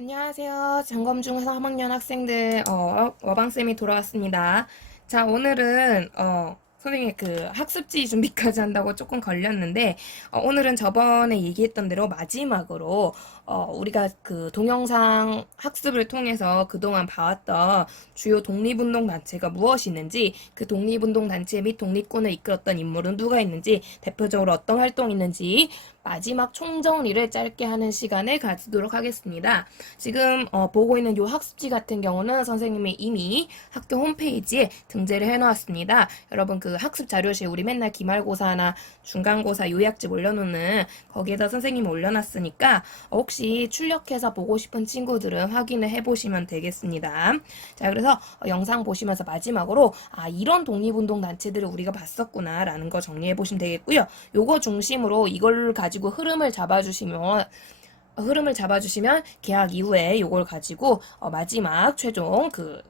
안녕하세요. 점검중 3학년 학생들, 워방쌤이 돌아왔습니다. 자, 오늘은, 선생님 그 학습지 준비까지 한다고 조금 걸렸는데, 오늘은 저번에 얘기했던 대로 마지막으로, 우리가 그 동영상 학습을 통해서 그동안 봐왔던 주요 독립운동 단체가 무엇이 있는지, 그 독립운동 단체 및 독립군을 이끌었던 인물은 누가 있는지, 대표적으로 어떤 활동이 있는지, 마지막 총정리를 짧게 하는 시간을 가지도록 하겠습니다. 지금 보고 있는 이 학습지 같은 경우는 선생님이 이미 학교 홈페이지에 등재를 해놓았습니다. 여러분 그 학습 자료실 우리 맨날 기말고사나 중간고사 요약집 올려놓는 거기에다 선생님이 올려놨으니까 혹시 출력해서 보고 싶은 친구들은 확인을 해보시면 되겠습니다. 자, 그래서 영상 보시면서 마지막으로 이런 독립운동 단체들을 우리가 봤었구나 라는 거 정리해 보시면 되겠고요. 요거 중심으로 이걸 가지고 흐름을 잡아주시면 개학 이후에 요걸 가지고 마지막 최종 그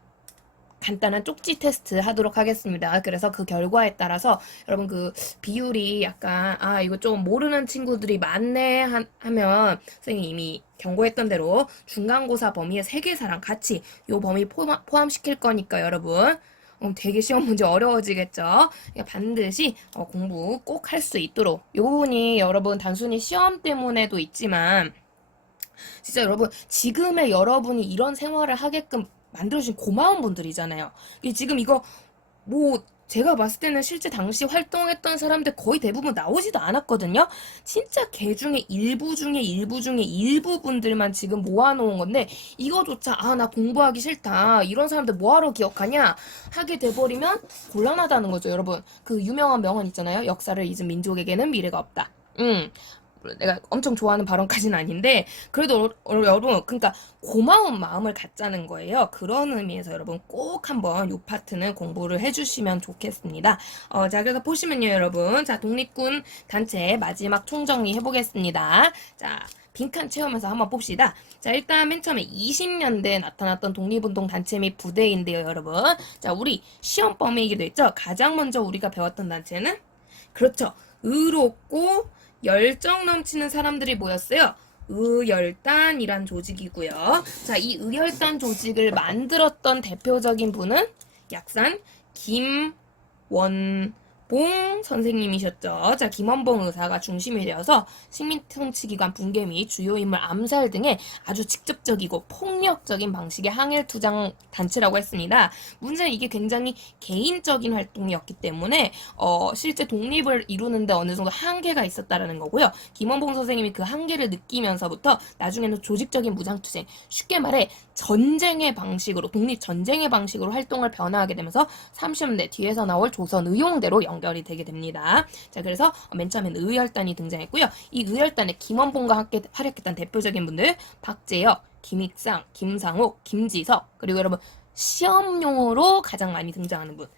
간단한 쪽지 테스트 하도록 하겠습니다. 그래서 그 결과에 따라서 여러분 그 비율이 약간 이거 좀 모르는 친구들이 많네 하면 선생님이 이미 경고했던 대로 중간고사 범위에 세계사랑 같이 요 범위 포함시킬 거니까 여러분 되게 시험 문제 어려워지겠죠? 그러니까 반드시 공부 꼭 할 수 있도록 요 부분이 여러분 단순히 시험 때문에도 있지만 진짜 여러분 지금의 여러분이 이런 생활을 하게끔 만들어주신 고마운 분들이잖아요. 지금 이거 뭐 제가 봤을 때는 실제 당시 활동했던 사람들 거의 대부분 나오지도 않았거든요. 진짜 개 중에 일부 중에 일부 분들만 지금 모아놓은 건데 이거조차 나 공부하기 싫다 이런 사람들 뭐하러 기억하냐 하게 돼버리면 곤란하다는 거죠. 여러분 그 유명한 명언 있잖아요. 역사를 잊은 민족에게는 미래가 없다. 내가 엄청 좋아하는 발언까지는 아닌데 그래도 여러분 그러니까 고마운 마음을 갖자는 거예요. 그런 의미에서 여러분 꼭 한번 이 파트는 공부를 해주시면 좋겠습니다. 자 그래서 보시면요 여러분 자 독립군 단체 마지막 총정리 해보겠습니다. 자 빈칸 채우면서 한번 봅시다. 자 일단 맨 처음에 20년대에 나타났던 독립운동 단체 및 부대인데요 여러분. 자 우리 시험 범위이기도 했죠. 가장 먼저 우리가 배웠던 단체는 그렇죠. 의롭고 열정 넘치는 사람들이 모였어요. 의열단이란 조직이고요. 자, 이 의열단 조직을 만들었던 대표적인 분은 약산 김원봉 선생님이셨죠. 자, 김원봉 의사가 중심이 되어서 식민통치기관 붕괴 및 주요 인물 암살 등의 아주 직접적이고 폭력적인 방식의 항일 투쟁 단체라고 했습니다. 문제는 이게 굉장히 개인적인 활동이었기 때문에 실제 독립을 이루는데 어느 정도 한계가 있었다라는 거고요. 김원봉 선생님이 그 한계를 느끼면서부터 나중에는 조직적인 무장투쟁, 쉽게 말해 전쟁의 방식으로 독립 전쟁의 방식으로 활동을 변화하게 되면서 30년대 뒤에서 나올 조선 의용대로 연결이 되게 됩니다. 자 그래서 맨 처음엔 의열단이 등장했고요. 이 의열단에 김원봉과 함께 활약했던 대표적인 분들 박재혁, 김익상, 김상욱, 김지석 그리고 여러분 시험용으로 가장 많이 등장하는 분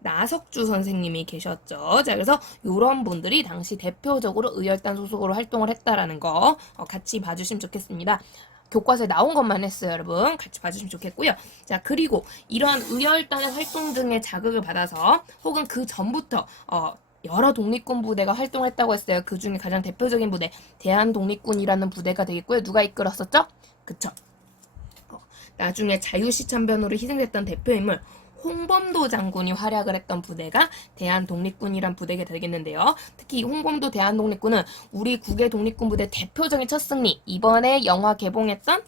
나석주 선생님이 계셨죠. 자 그래서 이런 분들이 당시 대표적으로 의열단 소속으로 활동을 했다라는 거 같이 봐주시면 좋겠습니다. 교과서에 나온 것만 했어요, 여러분. 같이 봐주시면 좋겠고요. 자, 그리고 이러한 의열단의 활동 등의 자극을 받아서 혹은 그 전부터 여러 독립군 부대가 활동을 했다고 했어요. 그 중에 가장 대표적인 부대, 대한독립군이라는 부대가 되겠고요. 누가 이끌었었죠? 그쵸. 나중에 자유시참변으로 희생됐던 대표인물 홍범도 장군이 활약을 했던 부대가 대한독립군이란 부대가 되겠는데요. 특히 홍범도 대한독립군은 우리 국의 독립군 부대 대표적인 첫 승리, 이번에 영화 개봉했던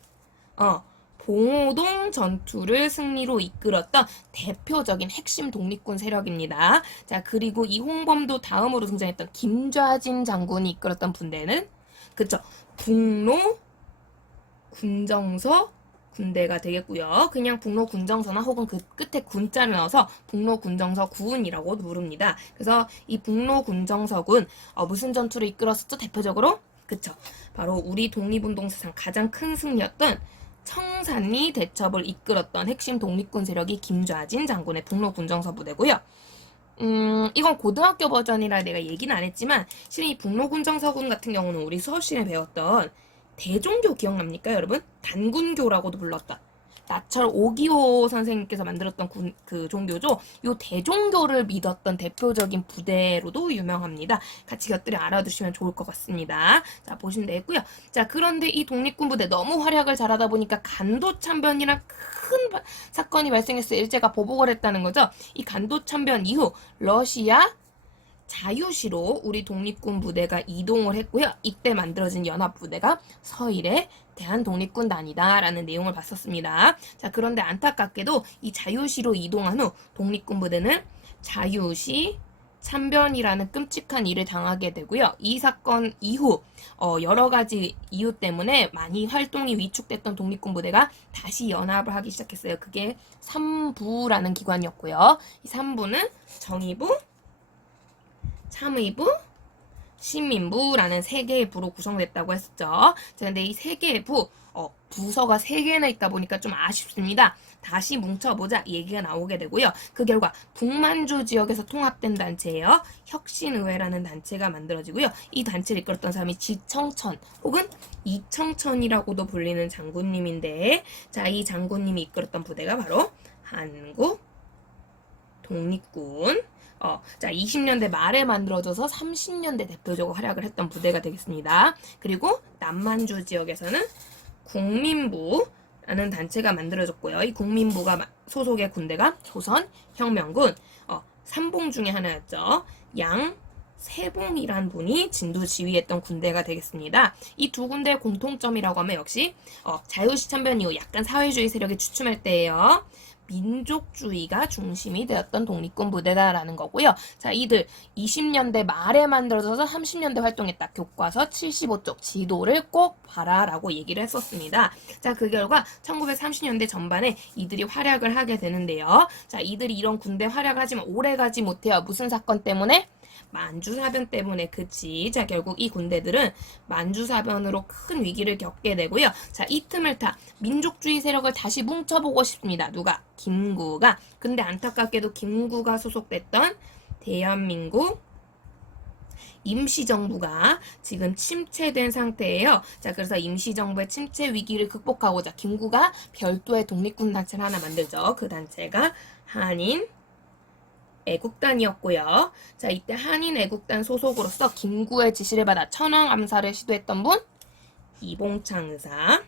봉오동 전투를 승리로 이끌었던 대표적인 핵심 독립군 세력입니다. 자, 그리고 이 홍범도 다음으로 등장했던 김좌진 장군이 이끌었던 부대는 그쵸, 북로 군정서 군대가 되겠고요. 그냥 북로 군정서나 혹은 그 끝에 군자를 넣어서 북로 군정서 군이라고 부릅니다. 그래서 이 북로 군정서군 무슨 전투를 이끌었었죠? 대표적으로 그쵸. 바로 우리 독립운동 사상 가장 큰 승리였던 청산리 대첩을 이끌었던 핵심 독립군 세력이 김좌진 장군의 북로 군정서 부대고요. 이건 고등학교 버전이라 내가 얘기는 안 했지만 실은 이 북로 군정서군 같은 경우는 우리 수업 시간에 배웠던 대종교 기억납니까 여러분? 단군교라고도 불렀다. 나철 오기호 선생님께서 만들었던 그 종교죠. 요 대종교를 믿었던 대표적인 부대로도 유명합니다. 같이 곁들여 알아두시면 좋을 것 같습니다. 자, 보시면 되겠고요. 자, 그런데 이 독립군 부대 너무 활약을 잘하다 보니까 간도참변이란 큰 사건이 발생했어요. 일제가 보복을 했다는 거죠. 이 간도참변 이후 러시아 자유시로 우리 독립군 부대가 이동을 했고요. 이때 만들어진 연합부대가 서일의 대한독립군단이다 라는 내용을 봤었습니다. 자, 그런데 안타깝게도 이 자유시로 이동한 후 독립군 부대는 자유시 참변이라는 끔찍한 일을 당하게 되고요. 이 사건 이후 여러 가지 이유 때문에 많이 활동이 위축됐던 독립군 부대가 다시 연합을 하기 시작했어요. 그게 3부라는 기관이었고요. 이 3부는 정의부, 참의부, 신민부라는 세 개의 부로 구성됐다고 했었죠. 자, 근데 이 세 개의 부서가 세 개나 있다 보니까 좀 아쉽습니다. 다시 뭉쳐보자 얘기가 나오게 되고요. 그 결과 북만주 지역에서 통합된 단체예요. 혁신의회라는 단체가 만들어지고요. 이 단체를 이끌었던 사람이 지청천 혹은 이청천이라고도 불리는 장군님인데, 자, 이 장군님이 이끌었던 부대가 바로 한국 독립군. 자, 20년대 말에 만들어져서 30년대 대표적으로 활약을 했던 부대가 되겠습니다. 그리고 남만주 지역에서는 국민부라는 단체가 만들어졌고요. 이 국민부가 소속의 군대가 조선혁명군, 삼봉 중에 하나였죠. 양세봉이란 분이 진두 지휘했던 군대가 되겠습니다. 이 두 군대의 공통점이라고 하면 역시 자유시 참변 이후 약간 사회주의 세력이 주춤할 때예요. 민족주의가 중심이 되었던 독립군 부대다라는 거고요. 자, 이들 20년대 말에 만들어져서 30년대 활동했다. 교과서 75쪽 지도를 꼭 봐라라고 얘기를 했었습니다. 자, 그 결과 1930년대 전반에 이들이 활약을 하게 되는데요. 자, 이들이 이런 군대 활약하지만 오래가지 못해요. 무슨 사건 때문에? 만주사변 때문에. 그치. 자, 결국 이 군대들은 만주사변으로 큰 위기를 겪게 되고요. 자, 이 틈을 타 민족주의 세력을 다시 뭉쳐보고 싶습니다. 누가? 김구가. 근데 안타깝게도 김구가 소속됐던 대한민국 임시정부가 지금 침체된 상태예요. 자, 그래서 임시정부의 침체 위기를 극복하고자 김구가 별도의 독립군 단체를 하나 만들죠. 그 단체가 한인 애국단이었고요. 자, 이때 한인 애국단 소속으로서 김구의 지시를 받아 천황 암살을 시도했던 분 이봉창 의사.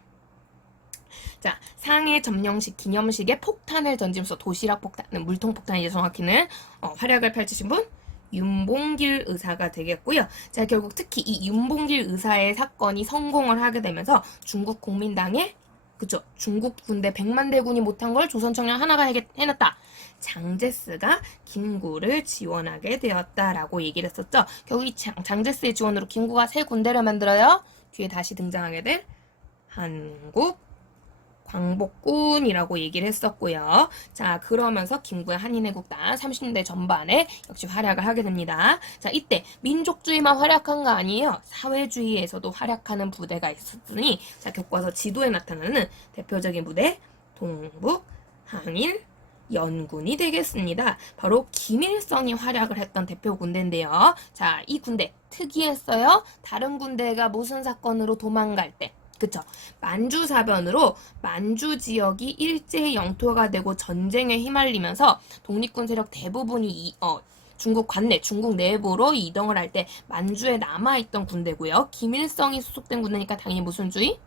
자, 상해 점령식 기념식에 폭탄을 던지면서 도시락 폭탄, 물통 폭탄이죠. 정확히는 활약을 펼치신 분 윤봉길 의사가 되겠고요. 자, 결국 특히 이 윤봉길 의사의 사건이 성공을 하게 되면서 중국 국민당에 그쵸, 중국 군대 100만 대군이 못한 걸 조선 청년 하나가 해냈다. 장제스가 김구를 지원하게 되었다라고 얘기를 했었죠. 결국 이 장제스의 지원으로 김구가 새 군대를 만들어요. 뒤에 다시 등장하게 될 한국 광복군이라고 얘기를 했었고요. 자, 그러면서 김구의 한인애국단 30년대 전반에 역시 활약을 하게 됩니다. 자, 이때 민족주의만 활약한 거 아니에요. 사회주의에서도 활약하는 부대가 있었으니, 자, 교과서 지도에 나타나는 대표적인 부대 동북 항일 연군이 되겠습니다. 바로 김일성이 활약을 했던 대표 군대인데요. 자, 이 군대 특이했어요. 다른 군대가 무슨 사건으로 도망갈 때, 그쵸? 만주사변으로 만주 지역이 일제의 영토가 되고 전쟁에 휘말리면서 독립군 세력 대부분이 중국 관내, 중국 내부로 이동을 할 때 만주에 남아있던 군대고요. 김일성이 소속된 군대니까 당연히 무슨 주의?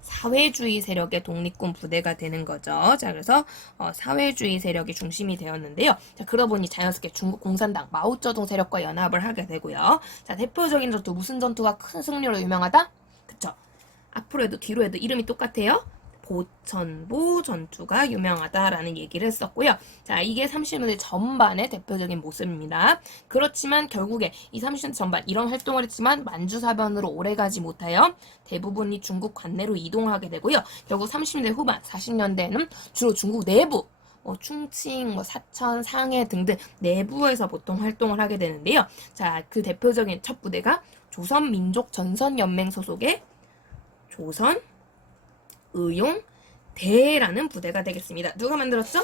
사회주의 세력의 독립군 부대가 되는 거죠. 자, 그래서 사회주의 세력이 중심이 되었는데요. 자, 그러다 보니 자연스럽게 중국 공산당 마오쩌둥 세력과 연합을 하게 되고요. 자, 대표적인 전투, 무슨 전투가 큰 승리로 유명하다? 그쵸? 앞으로 해도 뒤로 해도 이름이 똑같아요. 보천보 전투가 유명하다라는 얘기를 했었고요. 자, 이게 30년대 전반의 대표적인 모습입니다. 그렇지만 결국에 이 30년대 전반 이런 활동을 했지만 만주사변으로 오래가지 못하여 대부분이 중국 관내로 이동하게 되고요. 결국 30년대 후반, 40년대에는 주로 중국 내부, 충칭, 사천, 상해 등등 내부에서 보통 활동을 하게 되는데요. 자, 그 대표적인 첫 부대가 조선민족전선연맹 소속의 조선의용대라는 부대가 되겠습니다. 누가 만들었죠?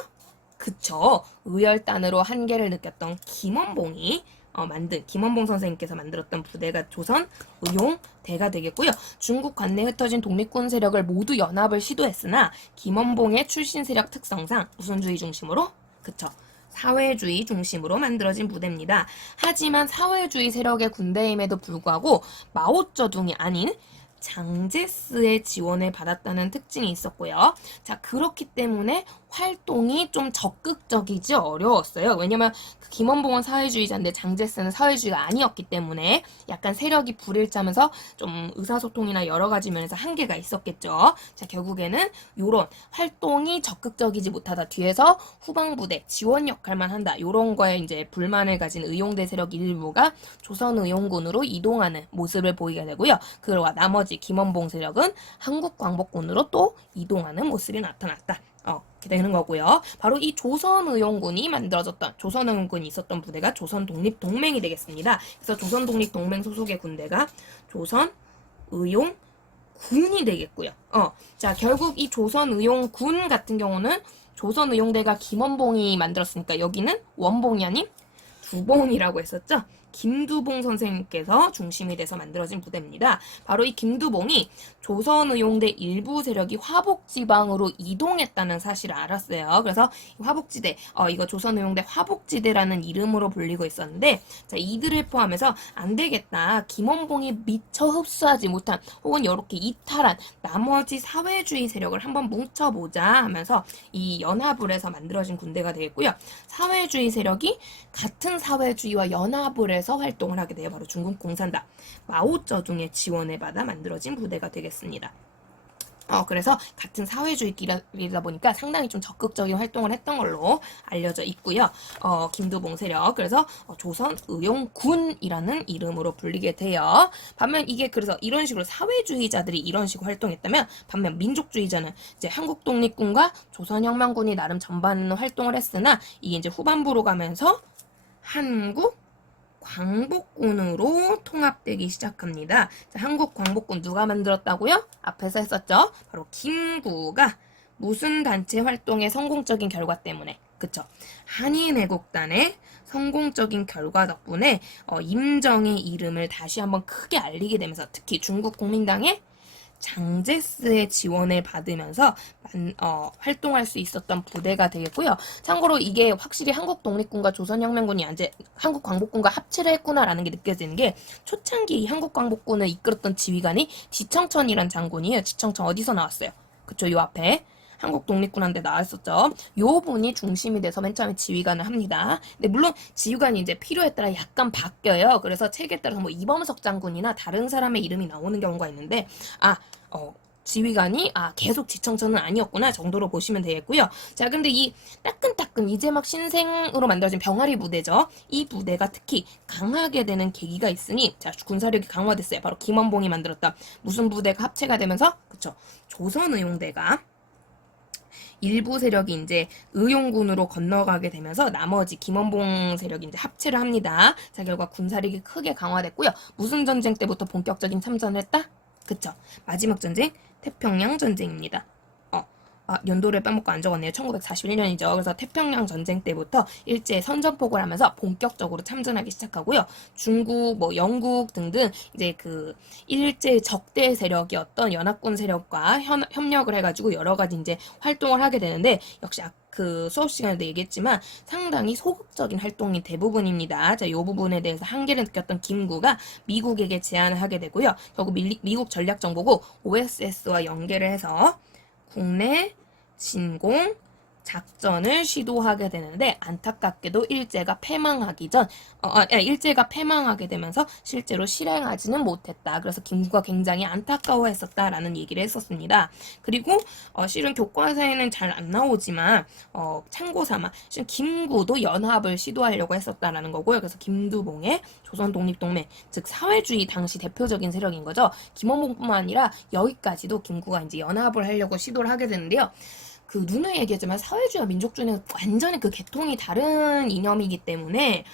그쵸. 의열단으로 한계를 느꼈던 김원봉이 만든 김원봉 선생님께서 만들었던 부대가 조선 의용대가 되겠고요. 중국 관내에 흩어진 독립군 세력을 모두 연합을 시도했으나 김원봉의 출신 세력 특성상 무슨주의 중심으로? 그쵸. 사회주의 중심으로 만들어진 부대입니다. 하지만 사회주의 세력의 군대임에도 불구하고 마오쩌둥이 아닌 장제스의 지원을 받았다는 특징이 있었고요. 자, 그렇기 때문에 활동이 좀 적극적이지 어려웠어요. 왜냐면 그 김원봉은 사회주의자인데 장제스는 사회주의가 아니었기 때문에 약간 세력이 불일치하면서 좀 의사소통이나 여러 가지 면에서 한계가 있었겠죠. 자, 결국에는 이런 활동이 적극적이지 못하다 뒤에서 후방부대 지원 역할만 한다. 이런 거에 이제 불만을 가진 의용대 세력 일부가 조선의용군으로 이동하는 모습을 보이게 되고요. 그와 나머지 김원봉 세력은 한국광복군으로 또 이동하는 모습이 나타났다. 이렇게 되는 거고요. 바로 이 조선의용군이 만들어졌던 조선의용군이 있었던 부대가 조선독립동맹이 되겠습니다. 그래서 조선독립동맹 소속의 군대가 조선의용군이 되겠고요. 자, 결국 이 조선의용군 같은 경우는 조선의용대가 김원봉이 만들었으니까 여기는 원봉이 아닌 두봉이라고 했었죠. 김두봉 선생님께서 중심이 돼서 만들어진 부대입니다. 바로 이 김두봉이 조선의용대 일부 세력이 화북지방으로 이동했다는 사실을 알았어요. 그래서 화북지대, 이거 조선의용대 화북지대라는 이름으로 불리고 있었는데, 자, 이들을 포함해서 안 되겠다. 김원봉이 미처 흡수하지 못한 혹은 이렇게 이탈한 나머지 사회주의 세력을 한번 뭉쳐보자 하면서 이 연합을 해서 만들어진 군대가 되겠고요. 사회주의 세력이 같은 사회주의와 연합을 해서 활동을 하게 돼요. 바로 중국 공산당 마오쩌둥의 지원을 받아 만들어진 부대가 되겠습니다. 그래서 같은 사회주의끼리다 보니까 상당히 좀 적극적인 활동을 했던 걸로 알려져 있고요. 김두봉 세력, 그래서 조선의용군이라는 이름으로 불리게 돼요. 반면 이게 그래서 이런 식으로 사회주의자들이 이런 식으로 활동했다면, 반면 민족주의자는 이제 한국독립군과 조선혁명군이 나름 전반 활동을 했으나 이게 이제 후반부로 가면서 한국 광복군으로 통합되기 시작합니다. 자, 한국 광복군 누가 만들었다고요? 앞에서 했었죠. 바로 김구가 무슨 단체 활동의 성공적인 결과 때문에, 그쵸? 한인애국단의 성공적인 결과 덕분에 임정의 이름을 다시 한번 크게 알리게 되면서 특히 중국 국민당의 장제스의 지원을 받으면서 활동할 수 있었던 부대가 되겠고요. 참고로 이게 확실히 한국 독립군과 조선혁명군이 이제 한국 광복군과 합치를 했구나라는 게 느껴지는 게, 초창기 이 한국 광복군을 이끌었던 지휘관이 지청천이란 장군이에요. 지청천 어디서 나왔어요? 그쵸, 요 앞에 한국 독립군한테 나왔었죠. 요 분이 중심이 돼서 맨 처음에 지휘관을 합니다. 근데 물론 지휘관이 이제 필요에 따라 약간 바뀌어요. 그래서 책에 따라서 뭐 이범석 장군이나 다른 사람의 이름이 나오는 경우가 있는데, 지휘관이 계속 지청천은 아니었구나 정도로 보시면 되겠고요. 자, 근데 이 따끈따끈 이제 막 신생으로 만들어진 병아리 부대죠. 이 부대가 특히 강하게 되는 계기가 있으니, 자, 군사력이 강화됐어요. 바로 김원봉이 만들었던 무슨 부대가 합체가 되면서, 그쵸, 조선의용대가 일부 세력이 이제 의용군으로 건너가게 되면서 나머지 김원봉 세력이 이제 합체를 합니다. 자, 결과 군사력이 크게 강화됐고요. 무슨 전쟁 때부터 본격적인 참전을 했다? 그쵸. 마지막 전쟁, 태평양 전쟁입니다. 연도를 빼먹고 안 적었네요. 1941년이죠. 그래서 태평양 전쟁 때부터 일제 선전포고를 하면서 본격적으로 참전하기 시작하고요. 중국, 영국 등등 이제 그 일제 적대 세력이었던 연합군 세력과 협력을 해가지고 여러 가지 이제 활동을 하게 되는데, 역시 그 수업 시간에도 얘기했지만 상당히 소극적인 활동이 대부분입니다. 자, 이 부분에 대해서 한계를 느꼈던 김구가 미국에게 제안을 하게 되고요. 결국 미국 전략정보국 OSS와 연계를 해서 국내 진공 작전을 시도하게 되는데, 안타깝게도 일제가 패망하게 되면서 실제로 실행하지는 못했다. 그래서 김구가 굉장히 안타까워했었다라는 얘기를 했었습니다. 그리고 실은 교과서에는 잘 안 나오지만 참고삼아 실은 김구도 연합을 시도하려고 했었다라는 거고요. 그래서 김두봉의 조선독립동맹, 즉 사회주의 당시 대표적인 세력인 거죠. 김원봉뿐만 아니라 여기까지도 김구가 이제 연합을 하려고 시도를 하게 되는데요. 그 누누이 얘기하지만 사회주의와 민족주의는 완전히 그 계통이 다른 이념이기 때문에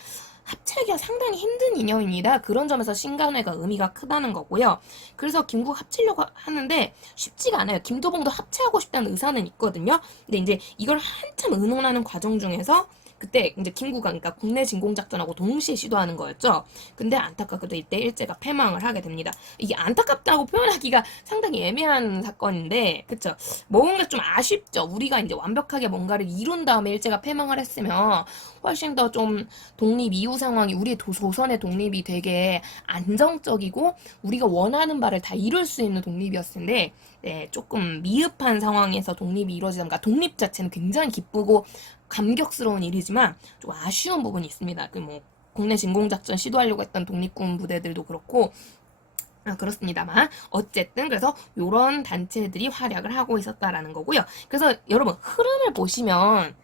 합치기가 상당히 힘든 이념입니다. 그런 점에서 신간회가 의미가 크다는 거고요. 그래서 김구 합치려고 하는데 쉽지가 않아요. 김두봉도 합체하고 싶다는 의사는 있거든요. 근데 이제 이걸 한참 의논하는 과정 중에서 그때 이제 김구가 그러니까 국내 진공작전하고 동시에 시도하는 거였죠. 근데 안타깝게도 이때 일제가 패망을 하게 됩니다. 이게 안타깝다고 표현하기가 상당히 애매한 사건인데, 그쵸? 뭔가 좀 아쉽죠. 우리가 이제 완벽하게 뭔가를 이룬 다음에 일제가 패망을 했으면 훨씬 더 좀 독립 이후 상황이 우리 조선의 독립이 되게 안정적이고 우리가 원하는 바를 다 이룰 수 있는 독립이었을 텐데, 네, 조금 미흡한 상황에서 독립이 이루어지다 보니까 독립 자체는 굉장히 기쁘고 감격스러운 일이지만 좀 아쉬운 부분이 있습니다. 그 뭐 국내 진공작전 시도하려고 했던 독립군 부대들도 그렇고 그렇습니다만 어쨌든 그래서 요런 단체들이 활약을 하고 있었다라는 거고요. 그래서 여러분 흐름을 보시면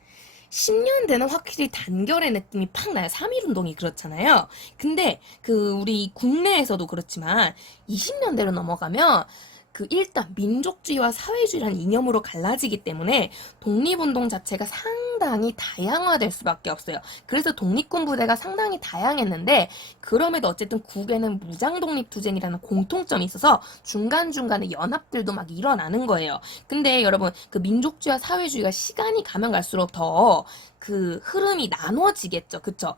10년대는 확실히 단결의 느낌이 팍 나요. 3.1운동이 그렇잖아요. 근데 그 우리 국내에서도 그렇지만 20년대로 넘어가면 그 일단 민족주의와 사회주의라는 이념으로 갈라지기 때문에 독립운동 자체가 상당히 다양화될 수밖에 없어요. 그래서 독립군 부대가 상당히 다양했는데 그럼에도 어쨌든 국에는 무장독립투쟁이라는 공통점이 있어서 중간중간에 연합들도 막 일어나는 거예요. 근데 여러분 그 민족주의와 사회주의가 시간이 가면 갈수록 더 그 흐름이 나눠지겠죠. 그쵸?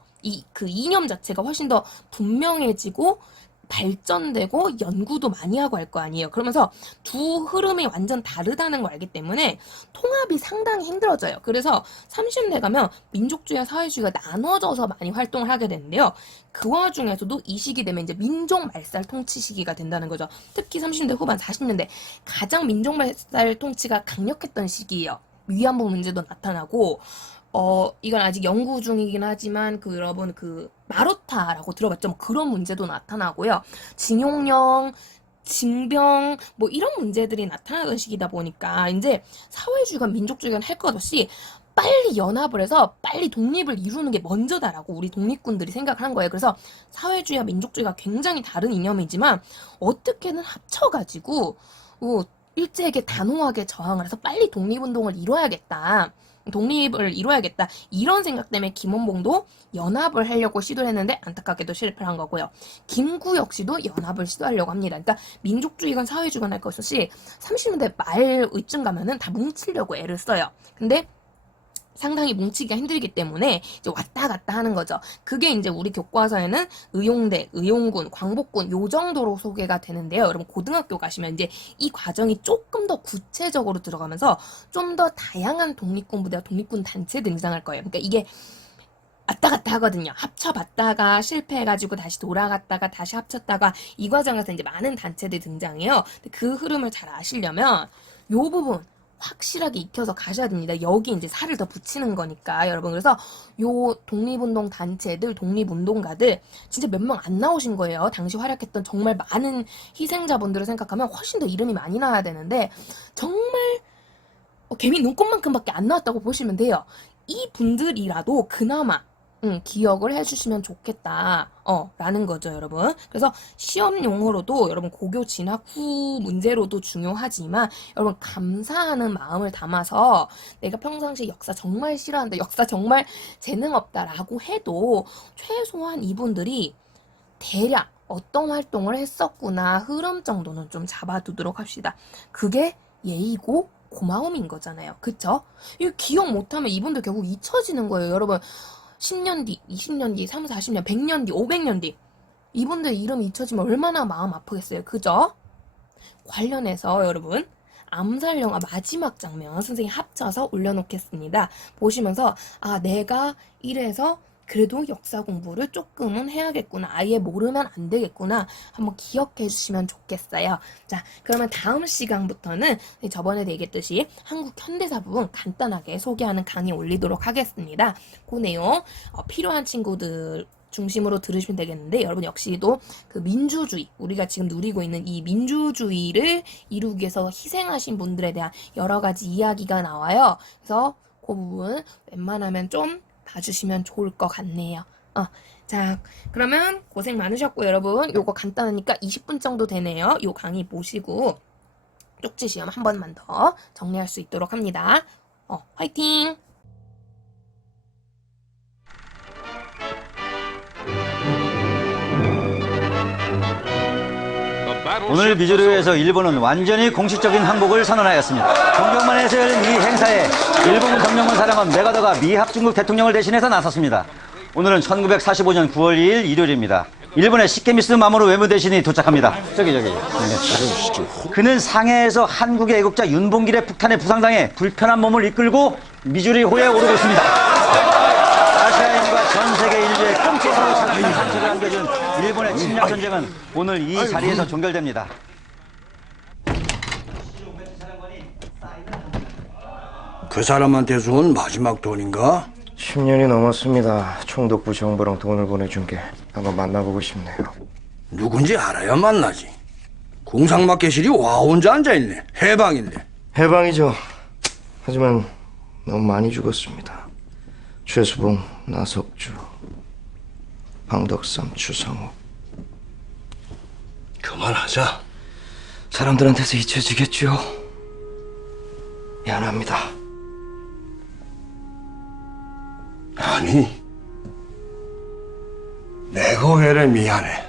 그 이념 자체가 훨씬 더 분명해지고 발전되고 연구도 많이 하고 할 거 아니에요. 그러면서 두 흐름이 완전 다르다는 걸 알기 때문에 통합이 상당히 힘들어져요. 그래서 30대 가면 민족주의와 사회주의가 나눠져서 많이 활동을 하게 되는데요. 그 와중에서도 이 시기 되면 이제 민족 말살 통치 시기가 된다는 거죠. 특히 30대 후반 40년대 가장 민족 말살 통치가 강력했던 시기예요. 위안부 문제도 나타나고 이건 아직 연구 중이긴 하지만 여러분 마루타라고 들어봤죠? 뭐 그런 문제도 나타나고요. 징용령, 징병 뭐 이런 문제들이 나타나던 시기다 보니까 이제 사회주의가 민족주의가 할 것 없이 빨리 연합을 해서 빨리 독립을 이루는 게 먼저다라고 우리 독립군들이 생각을 한 거예요. 그래서 사회주의와 민족주의가 굉장히 다른 이념이지만 어떻게든 합쳐가지고 일제에게 단호하게 저항을 해서 빨리 독립운동을 이뤄야겠다. 독립을 이뤄야겠다. 이런 생각 때문에 김원봉도 연합을 하려고 시도를 했는데 안타깝게도 실패를 한 거고요. 김구 역시도 연합을 시도하려고 합니다. 그러니까 민족주의건 사회주의건 할 것 없이 30년대 말쯤 가면은 다 뭉치려고 애를 써요. 근데 상당히 뭉치기가 힘들기 때문에 이제 왔다 갔다 하는 거죠. 그게 이제 우리 교과서에는 의용대, 의용군, 광복군 요 정도로 소개가 되는데요. 여러분 고등학교 가시면 이제 이 과정이 조금 더 구체적으로 들어가면서 좀 더 다양한 독립군 부대와 독립군 단체 등장할 거예요. 그러니까 이게 왔다 갔다 하거든요. 합쳐봤다가 실패해가지고 다시 돌아갔다가 다시 합쳤다가 이 과정에서 이제 많은 단체들이 등장해요. 그 흐름을 잘 아시려면 요 부분 확실하게 익혀서 가셔야 됩니다. 여기 이제 살을 더 붙이는 거니까 여러분. 그래서 요 독립운동 단체들, 독립운동가들 진짜 몇 명 안 나오신 거예요. 당시 활약했던 정말 많은 희생자분들을 생각하면 훨씬 더 이름이 많이 나와야 되는데 정말 개미 눈곱만큼밖에 안 나왔다고 보시면 돼요. 이 분들이라도 그나마 기억을 해주시면 좋겠다. 라는 거죠, 여러분. 그래서 시험용으로도 여러분 고교 진학 후 문제로도 중요하지만 여러분 감사하는 마음을 담아서 내가 평상시 역사 정말 싫어한다, 역사 정말 재능 없다라고 해도 최소한 이분들이 대략 어떤 활동을 했었구나 흐름 정도는 좀 잡아두도록 합시다. 그게 예의고 고마움인 거잖아요. 그쵸? 이거 기억 못하면 이분들 결국 잊혀지는 거예요, 여러분. 10년 뒤, 20년 뒤, 30, 40년, 100년 뒤, 500년 뒤 이분들 이름이 잊혀지면 얼마나 마음 아프겠어요. 그죠? 관련해서 여러분 암살 영화 마지막 장면 선생님 합쳐서 올려놓겠습니다. 보시면서 내가 이래서 그래도 역사 공부를 조금은 해야겠구나. 아예 모르면 안 되겠구나. 한번 기억해 주시면 좋겠어요. 자, 그러면 다음 시간부터는 저번에 얘기했듯이 한국 현대사 부분 간단하게 소개하는 강의 올리도록 하겠습니다. 그 내용 필요한 친구들 중심으로 들으시면 되겠는데 여러분 역시도 그 민주주의 우리가 지금 누리고 있는 이 민주주의를 이루기 위해서 희생하신 분들에 대한 여러 가지 이야기가 나와요. 그래서 그 부분 웬만하면 좀 봐주시면 좋을 것 같네요. 자, 그러면 고생 많으셨고 여러분 요거 간단하니까 20분 정도 되네요. 요 강의 보시고 쪽지 시험 한 번만 더 정리할 수 있도록 합니다. 화이팅! 오늘 미주리에서 일본은 완전히 공식적인 항복을 선언하였습니다. 존경만에서 열린 이 행사에 일본군 정령군 사령관 메가더가 미합중국 대통령을 대신해서 나섰습니다. 오늘은 1945년 9월 2일 일요일입니다. 일본의 시케미스 마모루 외무대신이 도착합니다. 저기. 그는 상해에서 한국의 애국자 윤봉길의 폭탄에 부상당해 불편한 몸을 이끌고 미주리호에 오르고 있습니다. 아시아인과 전 세계 인류의 끔찍하고 작은 상처를 안겨준 일본의 침략 전쟁은 오늘 이 자리에서 종결됩니다. 그 사람한테 준 마지막 돈인가? 10년이 넘었습니다. 총독부 정보랑 돈을 보내준 게 한번 만나보고 싶네요. 누군지 알아야 만나지. 공상마켓실이 와 혼자 앉아있네. 해방인데. 해방이죠. 하지만 너무 많이 죽었습니다. 최수봉, 나석주, 방덕삼, 추상욱. 그만하자. 사람들한테서 잊혀지겠죠. 미안합니다. 아니, 내가 왜 미안해?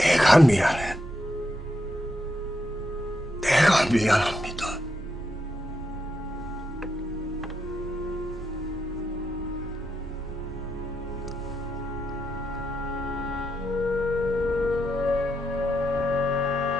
애가 미안해. 내가 미안합니다.